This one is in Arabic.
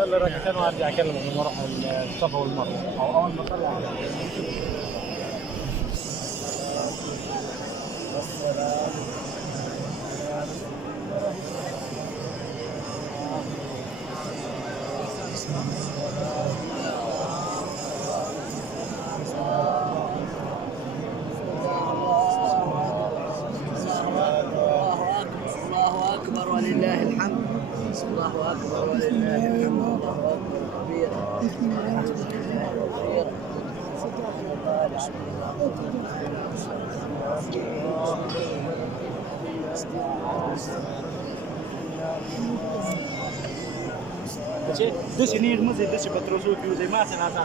اصلي ركعتين وارجع اكلمك لما اروح الصفا والمروه او اول ما اطلع. الله أكبر ولله الحمد. الله أكبر ولله الحمد. الله أكبر كبيرا. الحمد لله كثيرا. دش نير مزي دش بتروسو في زي ما سنعطى.